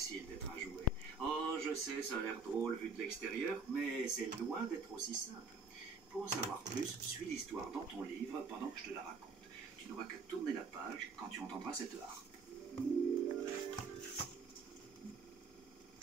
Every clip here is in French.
difficile d'être un jouet. Oh, je sais, ça a l'air drôle vu de l'extérieur, mais c'est loin d'être aussi simple. Pour en savoir plus, suis l'histoire dans ton livre pendant que je te la raconte. Tu n'auras qu'à tourner la page quand tu entendras cette harpe.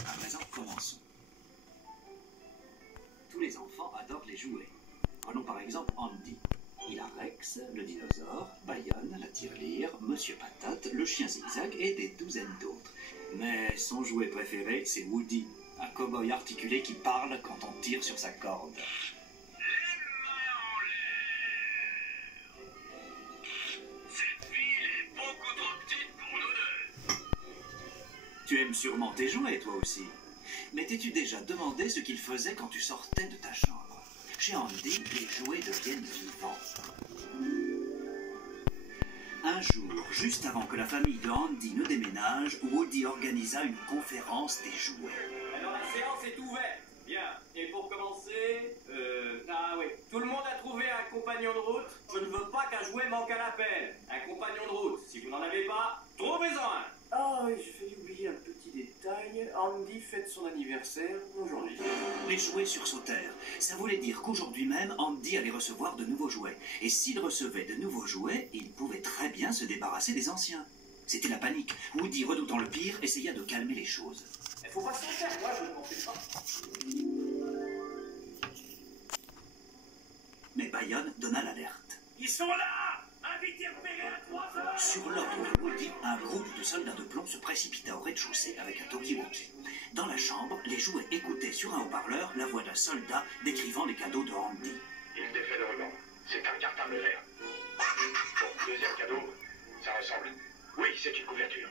À présent, commençons. Tous les enfants adorent les jouets. Prenons par exemple Andy. Il a Rex, le dinosaure, Bayonne, la tirelire, Monsieur Patate, le chien zigzag et des douzaines d'autres. Mais son jouet préféré, c'est Woody, un cow-boy articulé qui parle quand on tire sur sa corde. Tu aimes sûrement tes jouets, toi aussi. Mais t'es-tu déjà demandé ce qu'ils faisaient quand tu sortais de ta chambre? Chez Andy, les jouets deviennent vivants. Un jour, juste avant que la famille de Andy ne déménage, Woody organisa une conférence des jouets. Alors la séance est ouverte. Bien. Et pour commencer, ah oui, tout le monde a trouvé un compagnon de route. Je ne veux pas qu'un jouet manque à l'appel. Un compagnon de route. Si vous n'en avez pas, trouvez-en un. Ah oui, j'ai failli oublier un petit détail. Andy fête son anniversaire aujourd'hui. Les jouets sursautèrent. Ça voulait dire qu'aujourd'hui même, Andy allait recevoir de nouveaux jouets. Et s'il recevait de nouveaux jouets, il pouvait très bien se débarrasser des anciens. C'était la panique. Woody, redoutant le pire, essaya de calmer les choses. Il faut pas s'en faire, moi je ne m'en fais pas. Mais Bayonne donna l'alerte. Ils sont là! Invitez repérés à 3 heures! Sur l'ordre de Woody, un groupe de soldats de plomb se précipita au rez-de-chaussée avec un talkie-walkie. Dans la chambre, les jouets écoutaient sur un haut-parleur la voix d'un soldat décrivant les cadeaux de Andy. Il défait le ruban. C'est un cartable vert. Bon, deuxième cadeau, ça ressemble. Oui, c'est une couverture.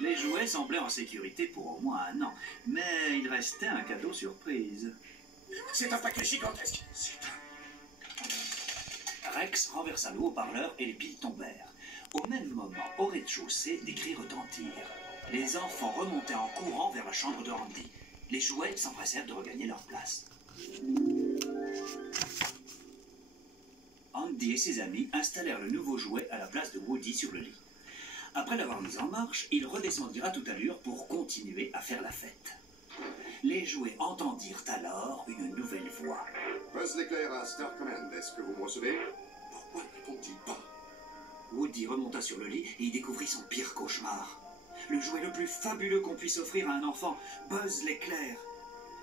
Les jouets semblaient en sécurité pour au moins un an, mais il restait un cadeau surprise. C'est un paquet gigantesque. C'est un... Rex renversa le haut-parleur et les billes tombèrent. Au même moment, au rez-de-chaussée, des cris retentirent. Les enfants remontaient en courant vers la chambre de Andy. Les jouets s'empressèrent de regagner leur place. Andy et ses amis installèrent le nouveau jouet à la place de Woody sur le lit. Après l'avoir mis en marche, ils redescendirent à toute allure pour continuer à faire la fête. Les jouets entendirent alors une nouvelle voix. Buzz l'éclair à Star Command, est-ce que vous me recevez? Pourquoi ne répond-il pas? Woody remonta sur le lit et y découvrit son pire cauchemar. Le jouet le plus fabuleux qu'on puisse offrir à un enfant, Buzz l'éclair.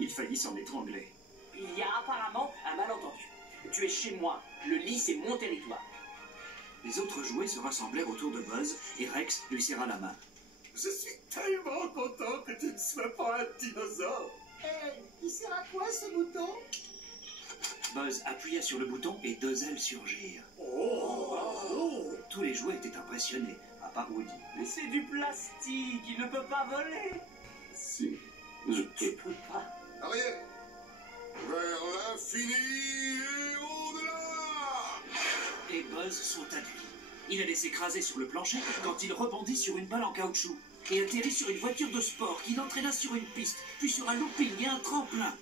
Il faillit s'en étrangler. Il y a apparemment un malentendu. Tu es chez moi. Le lit, c'est mon territoire. Les autres jouets se rassemblèrent autour de Buzz et Rex lui serra la main. Je suis tellement content que tu ne sois pas un dinosaure. Hey, il sert à quoi ce bouton? Buzz appuya sur le bouton et 2 ailes surgirent. Oh. Tous les jouets étaient impressionnés, à part Woody. Mais c'est du plastique. Il ne peut pas voler. Si, je Tu peux pas. Arrière. Vers l'infini et au-delà. Et Buzz sauta de lui. Il allait s'écraser sur le plancher quand il rebondit sur une balle en caoutchouc et atterrit sur une voiture de sport qui l'entraîna sur une piste, puis sur un looping et un tremplin.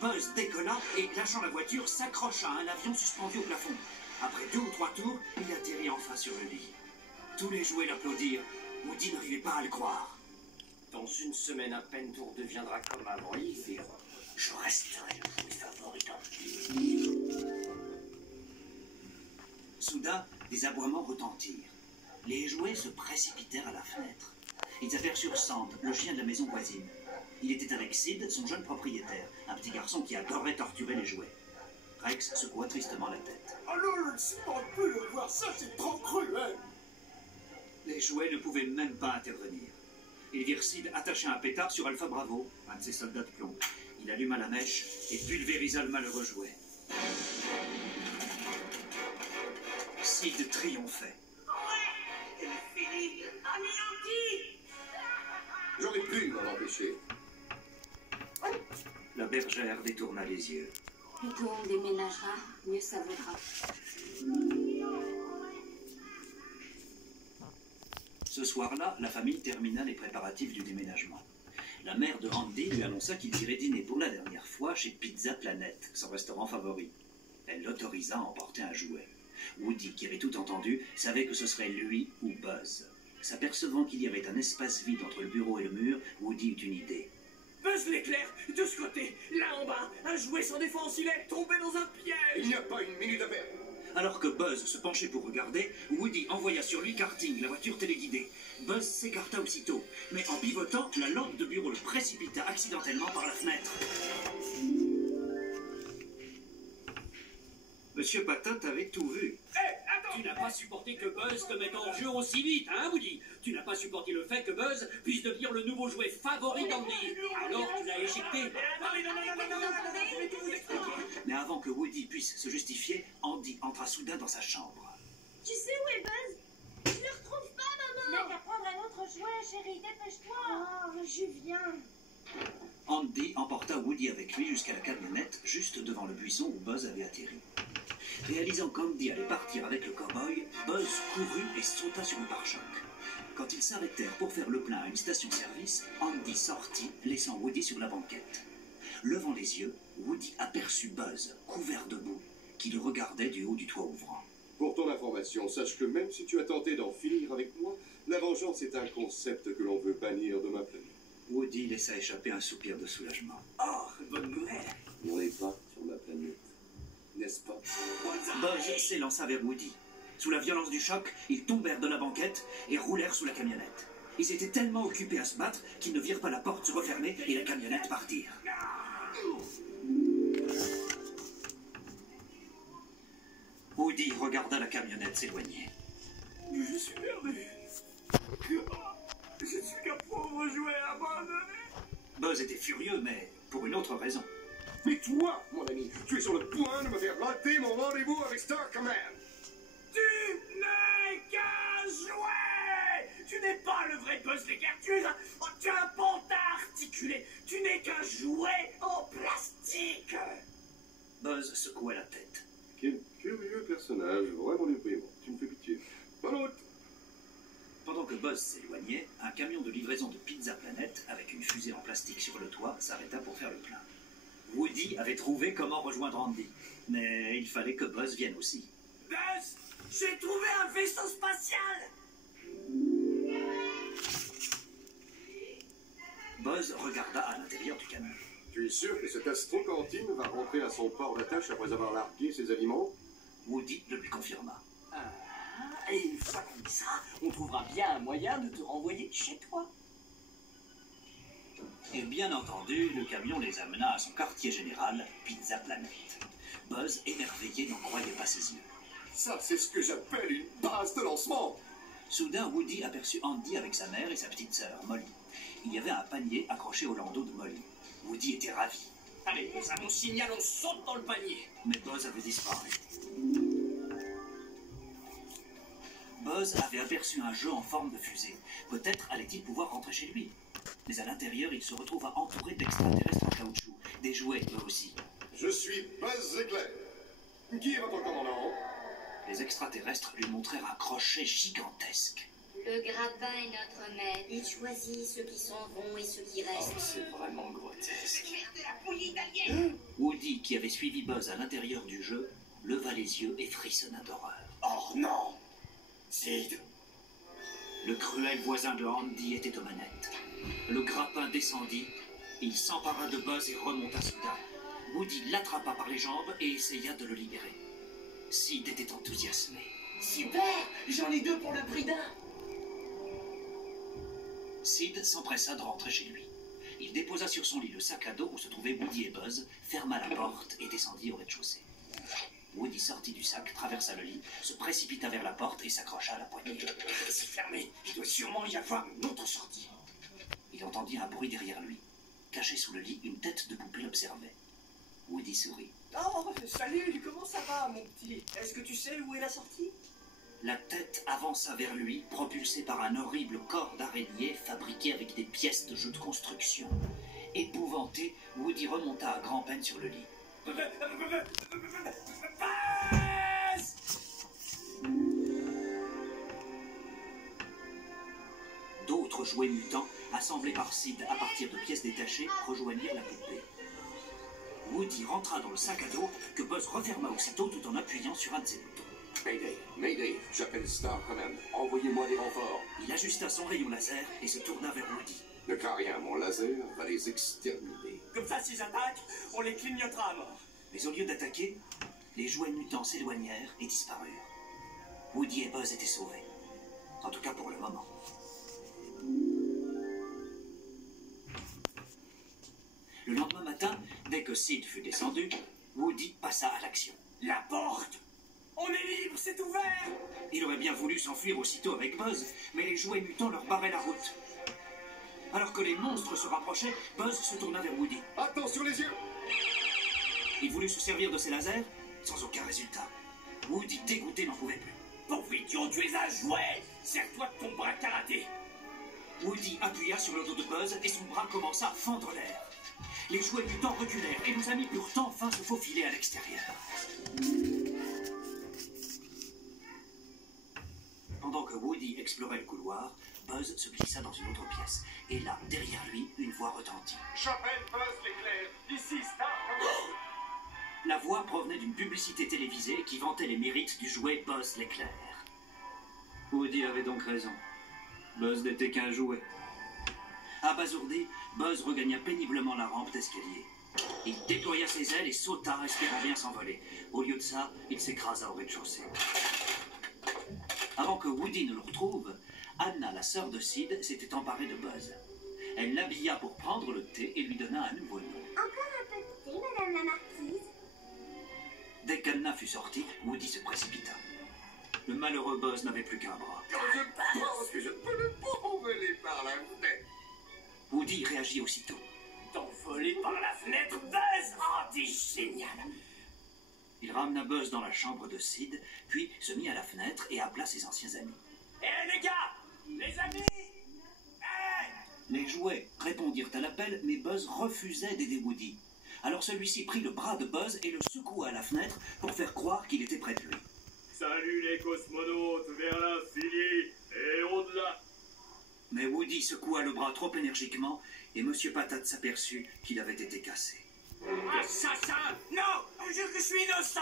Buzz décolla et, lâchant la voiture, s'accrocha à un avion suspendu au plafond. Après 2 ou 3 tours, il atterrit enfin sur le lit. Tous les jouets l'applaudirent. Woody n'arrivait pas à le croire. Dans une semaine à peine, tout redeviendra comme avant. Ils verront. Je resterai le jouet favori d'Andy. Soudain, des aboiements retentirent. Les jouets se précipitèrent à la fenêtre. Ils aperçurent Sand, le chien de la maison voisine. Il était avec Sid, son jeune propriétaire, un petit garçon qui adorait torturer les jouets. Rex secoua tristement la tête. Alors, je ne supporte plus de voir ça, c'est trop cruel. Les jouets ne pouvaient même pas intervenir. Ils virent Sid attacher un pétard sur Alpha Bravo, un de ses soldats de plomb. Il alluma la mèche et pulvérisa le malheureux jouet. Sid triomphait. Ouais, il finit anéanti. J'aurais pu m'en empêcher. La bergère détourna les yeux. Plus tôt on déménagera, mieux ça vaudra. Ce soir-là, la famille termina les préparatifs du déménagement. La mère de Andy lui annonça qu'ils iraient dîner pour la dernière fois chez Pizza Planet, son restaurant favori. Elle l'autorisa à emporter un jouet. Woody, qui avait tout entendu, savait que ce serait lui ou Buzz. S'apercevant qu'il y avait un espace vide entre le bureau et le mur, Woody eut une idée. Buzz l'éclair, de ce côté, là en bas, un jouet sans défense, il est tombé dans un piège. Il n'y a pas une minute à perdre. Alors que Buzz se penchait pour regarder, Woody envoya sur lui Karting, la voiture téléguidée. Buzz s'écarta aussitôt, mais en pivotant, la lampe de bureau le précipita accidentellement par la fenêtre. Monsieur Patin, t'avais tout vu. Attends. Tu n'as pas supporté que Buzz te mette en jeu aussi vite, hein, Woody? Tu n'as pas supporté le fait que Buzz puisse devenir le nouveau jouet favori d'Andy. Alors tu l'as éjecté. Mais avant que Woody puisse se justifier, Andy entra soudain dans sa chambre. Tu sais où est Buzz? Je le retrouve pas, maman. N'a qu'à prendre un autre jouet, chérie, dépêche-toi. Oh, je viens. Andy emporta Woody avec lui jusqu'à la camionnette, juste devant le buisson où Buzz avait atterri. Réalisant qu'Andy allait partir avec le cow-boy, Buzz courut et sauta sur le pare-choc. Quand ils s'arrêtèrent pour faire le plein à une station-service, Andy sortit, laissant Woody sur la banquette. Levant les yeux, Woody aperçut Buzz, couvert de boue, qui le regardait du haut du toit ouvrant. Pour ton information, sache que même si tu as tenté d'en finir avec moi, la vengeance est un concept que l'on veut bannir de ma planète. Woody laissa échapper un soupir de soulagement. Oh, bonne nouvelle. On n'est pas sur ma planète, n'est-ce pas? Buzz s'élança vers Woody. Sous la violence du choc, ils tombèrent de la banquette et roulèrent sous la camionnette. Ils étaient tellement occupés à se battre qu'ils ne virent pas la porte se refermer et la camionnette partir. Woody regarda la camionnette s'éloigner. Je suis perdu. Je suis qu'un pauvre jouet abandonné. Buzz était furieux, mais pour une autre raison. Mais toi, mon ami, tu es sur le point de me faire rater mon rendez-vous avec Star Command. Tu n'es qu'un jouet. Tu n'es pas le vrai Buzz l'éclair. Tu es un pantin articulé. Tu n'es qu'un jouet en plastique. Buzz secoua la tête. Quel curieux personnage, vraiment déprimant. Tu me fais pitié. Bonne route. Pendant que Buzz s'éloignait, un camion de livraison de Pizza Planet, avec une fusée en plastique sur le toit, s'arrêta pour faire le plein. Woody avait trouvé comment rejoindre Andy, mais il fallait que Buzz vienne aussi. Buzz, j'ai trouvé un vaisseau spatial. Buzz regarda à l'intérieur du camion. Tu es sûr que cette astrocantine va rentrer à son port d'attache après avoir largué ses aliments? Woody le lui confirma. Et une fois qu'on dit ça, on trouvera bien un moyen de te renvoyer chez toi. Et bien entendu, le camion les amena à son quartier général, Pizza Planet. Buzz, émerveillé, n'en croyait pas ses yeux. Ça, c'est ce que j'appelle une base de lancement. Soudain, Woody aperçut Andy avec sa mère et sa petite sœur, Molly. Il y avait un panier accroché au landau de Molly. Woody était ravi. Allez, à mon signal, on saute dans le panier. Mais Buzz avait disparu. Buzz avait aperçu un jeu en forme de fusée. Peut-être allait-il pouvoir rentrer chez lui. Mais à l'intérieur, il se retrouva entouré d'extraterrestres en caoutchouc. Des jouets, eux aussi. Je suis Buzz Éclair. Qui est votre commandant? Les extraterrestres lui montrèrent un crochet gigantesque. Le grappin est notre maître. Il choisit ceux qui s'en vont et ceux qui restent. C'est vraiment grotesque. de la bouillie italienne. Woody, qui avait suivi Buzz à l'intérieur du jeu, leva les yeux et frissonna d'horreur. Oh non, Sid. Le cruel voisin de Andy était aux manettes. Le grappin descendit, il s'empara de Buzz et remonta soudain. Woody l'attrapa par les jambes et essaya de le libérer. Sid était enthousiasmé. Super, j'en ai 2 pour le prix d'un. Sid s'empressa de rentrer chez lui. Il déposa sur son lit le sac à dos où se trouvaient Woody et Buzz, ferma la porte et descendit au rez-de-chaussée. Woody sortit du sac, traversa le lit, se précipita vers la porte et s'accrocha à la poignée. C'est fermé, il doit sûrement y avoir une autre sortie. Il entendit un bruit derrière lui. Caché sous le lit, une tête de poupée l'observait. Woody sourit. Oh, salut, comment ça va, mon petit? Est-ce que tu sais où est la sortie? La tête avança vers lui, propulsée par un horrible corps d'araignée fabriqué avec des pièces de jeux de construction. Épouvanté, Woody remonta à grand-peine sur le lit. D'autres jouets mutants, assemblés par Sid à partir de pièces détachées, rejoignirent la poupée. Woody rentra dans le sac à dos que Buzz referma aussitôt tout en appuyant sur un de ses boutons. Mayday, Mayday, j'appelle Star Command. Envoyez-moi des renforts. Il ajusta son rayon laser et se tourna vers Woody. Ne crains rien, mon laser va les exterminer. Comme ça, s'ils attaquent, on les clignotera à mort. Mais au lieu d'attaquer, les jouets mutants s'éloignèrent et disparurent. Woody et Buzz étaient sauvés. En tout cas pour le moment. Le lendemain matin, dès que Sid fut descendu, Woody passa à l'action. La porte! On est libre, c'est ouvert! Il aurait bien voulu s'enfuir aussitôt avec Buzz, mais les jouets mutants leur barraient la route. Alors que les monstres se rapprochaient, Buzz se tourna vers Woody. Attention les yeux! Il voulut se servir de ses lasers, sans aucun résultat. Woody, dégoûté, n'en pouvait plus. Pauvre idiot, tu es un jouet! Sers-toi de ton bras karaté! Woody appuya sur le dos de Buzz et son bras commença à fendre l'air. Les jouets mutants reculèrent et nos amis purent enfin se faufiler à l'extérieur. Pendant que Woody explorait le couloir, Buzz se glissa dans une autre pièce. Et là, derrière lui, une voix retentit. J'appelle Buzz l'éclair. Ici, Star Command. La voix provenait d'une publicité télévisée qui vantait les mérites du jouet Buzz l'éclair. Woody avait donc raison. Buzz n'était qu'un jouet. Abasourdi, Buzz regagna péniblement la rampe d'escalier. Il déploya ses ailes et sauta, espérant bien s'envoler. Au lieu de ça, il s'écrasa au rez-de-chaussée. Avant que Woody ne le retrouve, Anna, la sœur de Sid, s'était emparée de Buzz. Elle l'habilla pour prendre le thé et lui donna un nouveau nom. Encore un peu de thé, madame la marquise. Dès qu'Anna fut sortie, Woody se précipita. Le malheureux Buzz n'avait plus qu'un bras. Je pense que je peux le voler par la fenêtre. Woody réagit aussitôt. T'envoler par la fenêtre, Buzz! Oh, t'es génial! Il ramena Buzz dans la chambre de Sid, puis se mit à la fenêtre et appela ses anciens amis. Hé les gars! Les amis! Hé! Les jouets répondirent à l'appel, mais Buzz refusait d'aider Woody. Alors celui-ci prit le bras de Buzz et le secoua à la fenêtre pour faire croire qu'il était près de lui. Salut les cosmonautes vers l'infini et au-delà. Mais Woody secoua le bras trop énergiquement et Monsieur Patate s'aperçut qu'il avait été cassé. Assassin! Non! Je jure que je suis innocent!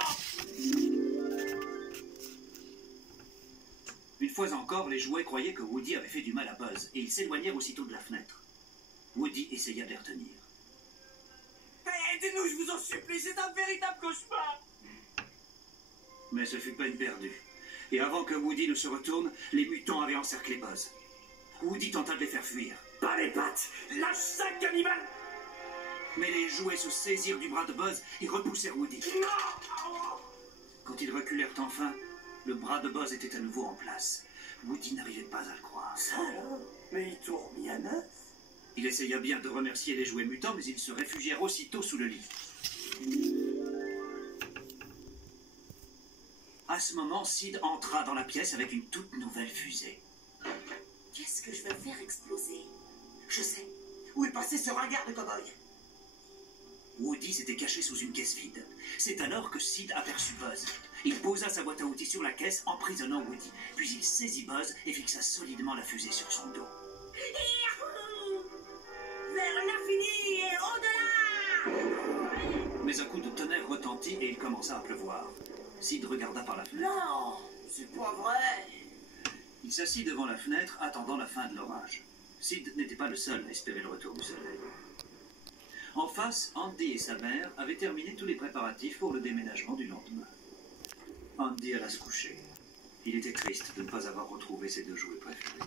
Une fois encore, les jouets croyaient que Woody avait fait du mal à Buzz et ils s'éloignèrent aussitôt de la fenêtre. Woody essaya de les retenir. Hey, aidez-nous, je vous en supplie, c'est un véritable cauchemar! Mais ce fut peine perdue. Et avant que Woody ne se retourne, les mutants avaient encerclé Buzz. Woody tenta de les faire fuir. Pas les pattes! Lâche ça, cannibale! Mais les jouets se saisirent du bras de Buzz et repoussèrent Woody. Non! Quand ils reculèrent enfin, le bras de Buzz était à nouveau en place. Woody n'arrivait pas à le croire. Ça alors? Mais ils t'ont remis à neuf? Il essaya bien de remercier les jouets mutants, mais ils se réfugièrent aussitôt sous le lit. À ce moment, Sid entra dans la pièce avec une toute nouvelle fusée. Qu'est-ce que je vais faire exploser? Je sais. Où est passé ce ringard de cow-boy? Woody s'était caché sous une caisse vide. C'est alors que Sid aperçut Buzz. Il posa sa boîte à outils sur la caisse, emprisonnant Woody. Puis il saisit Buzz et fixa solidement la fusée sur son dos. Vers l'infini et au-delà! Mais un coup de tonnerre retentit et il commença à pleuvoir. Sid regarda par la fenêtre. Non, c'est pas vrai. Il s'assit devant la fenêtre, attendant la fin de l'orage. Sid n'était pas le seul à espérer le retour du soleil. En face, Andy et sa mère avaient terminé tous les préparatifs pour le déménagement du lendemain. Andy alla se coucher. Il était triste de ne pas avoir retrouvé ses deux jouets préférés.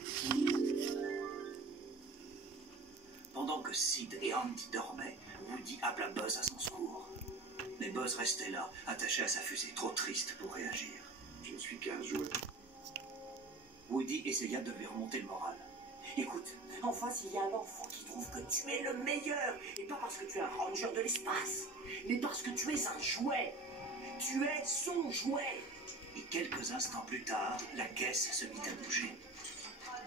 Pendant que Sid et Andy dormaient, Woody appela Buzz à son secours. Mais Buzz restait là, attaché à sa fusée, trop triste pour réagir. Je ne suis qu'un jouet. Woody essaya de lui remonter le moral. Écoute, en face, il y a un enfant qui trouve que tu es le meilleur. Et pas parce que tu es un ranger de l'espace, mais parce que tu es un jouet. Tu es son jouet. Et quelques instants plus tard, la caisse se mit à bouger.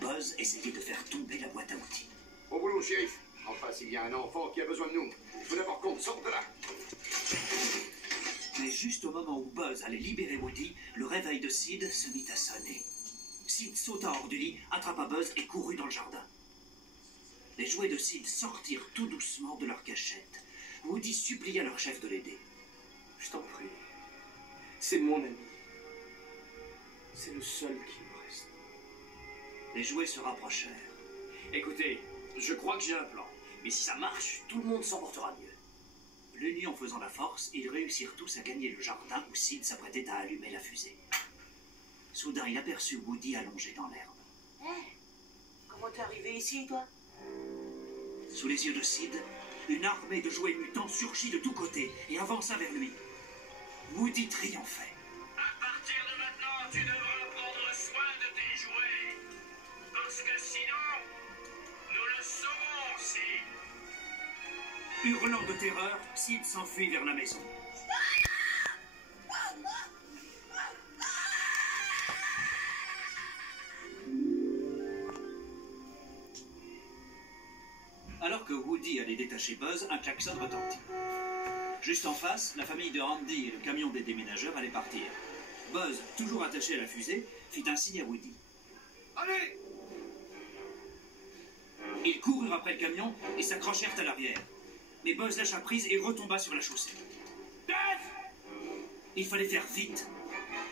Buzz essayait de faire tomber la boîte à outils. Au boulot, shérif. En face, il y a un enfant qui a besoin de nous. Il faut d'abord qu'on sorte de là. Mais juste au moment où Buzz allait libérer Woody, le réveil de Sid se mit à sonner. Sid sauta hors du lit, attrapa Buzz et courut dans le jardin. Les jouets de Sid sortirent tout doucement de leur cachette. Woody supplia leur chef de l'aider. Je t'en prie. C'est mon ami. C'est le seul qui me reste. Les jouets se rapprochèrent. Écoutez, je crois que j'ai un plan. Mais si ça marche, tout le monde s'en portera mieux. L'union faisant la force, ils réussirent tous à gagner le jardin où Sid s'apprêtait à allumer la fusée. Soudain, il aperçut Woody allongé dans l'herbe. Hé, comment t'es arrivé ici, toi? Sous les yeux de Sid, une armée de jouets mutants surgit de tous côtés et avança vers lui. Woody triomphait. À partir de maintenant, tu devras prendre soin de tes jouets. Parce que sinon, nous le saurons aussi. Hurlant de terreur, Sid s'enfuit vers la maison. Alors que Woody allait détacher Buzz, un klaxon retentit. Juste en face, la famille de Andy et le camion des déménageurs allaient partir. Buzz, toujours attaché à la fusée, fit un signe à Woody. Allez! Ils coururent après le camion et s'accrochèrent à l'arrière. Mais Buzz lâcha prise et retomba sur la chaussée. Il fallait faire vite.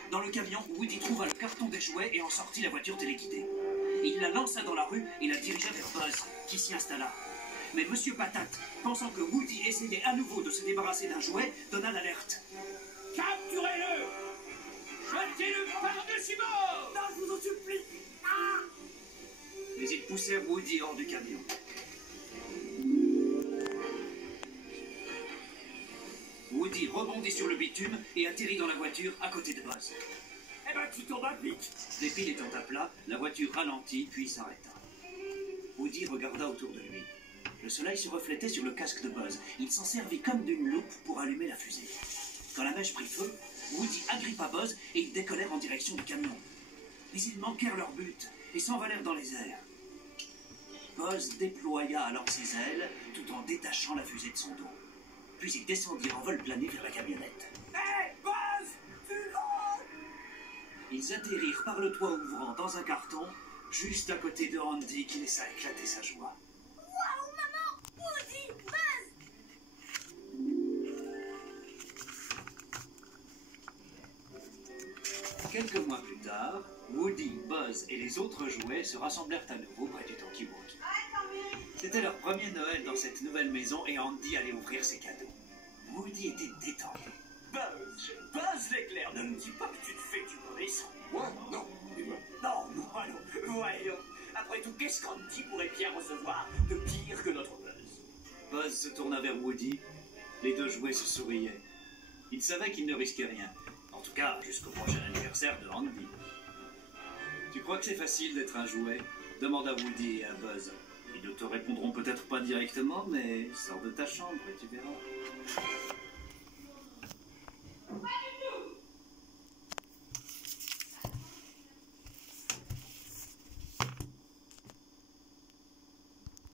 Dans le camion, Woody trouva le carton des jouets et en sortit la voiture téléguidée. Il la lança dans la rue et la dirigea vers Buzz, qui s'y installa. Mais Monsieur Patate, pensant que Woody essayait à nouveau de se débarrasser d'un jouet, donna l'alerte. Capturez-le! Jetez-le par-dessus bord! Non, je vous en supplie! Ah! Mais ils poussèrent Woody hors du camion. Woody rebondit sur le bitume et atterrit dans la voiture à côté de Buzz. Eh ben, tu tombes à pic! Les piles étant à plat, la voiture ralentit puis s'arrêta. Woody regarda autour de lui. Le soleil se reflétait sur le casque de Buzz. Il s'en servit comme d'une loupe pour allumer la fusée. Quand la mèche prit feu, Woody agrippa Buzz et ils décollèrent en direction du camion. Mais ils manquèrent leur but et s'envolèrent dans les airs. Buzz déploya alors ses ailes tout en détachant la fusée de son dos. Puis ils descendirent en vol plané vers la camionnette. Hé, Buzz! Tu rentres! Ils atterrirent par le toit ouvrant dans un carton, juste à côté de Andy qui laissa éclater sa joie. Waouh, maman! Woody! Buzz! Quelques mois plus tard, Woody, Buzz et les autres jouets se rassemblèrent à nouveau près du talkie-walkie. C'était leur premier Noël dans cette nouvelle maison et Andy allait ouvrir ses cadeaux. Woody était détendu. Buzz l'éclair, ne me dis pas que tu te fais du mauvais sang. Moi? Non. Dis-moi. Non, allons, voyons. Après tout, qu'est-ce qu'Andy pourrait bien recevoir de pire que notre Buzz? Buzz se tourna vers Woody. Les deux jouets se souriaient. Ils savaient qu'ils ne risquaient rien. En tout cas, jusqu'au prochain anniversaire de Andy. Tu crois que c'est facile d'être un jouet? Demanda Woody et à Buzz. Ils ne te répondront peut-être pas directement, mais sors de ta chambre et tu verras.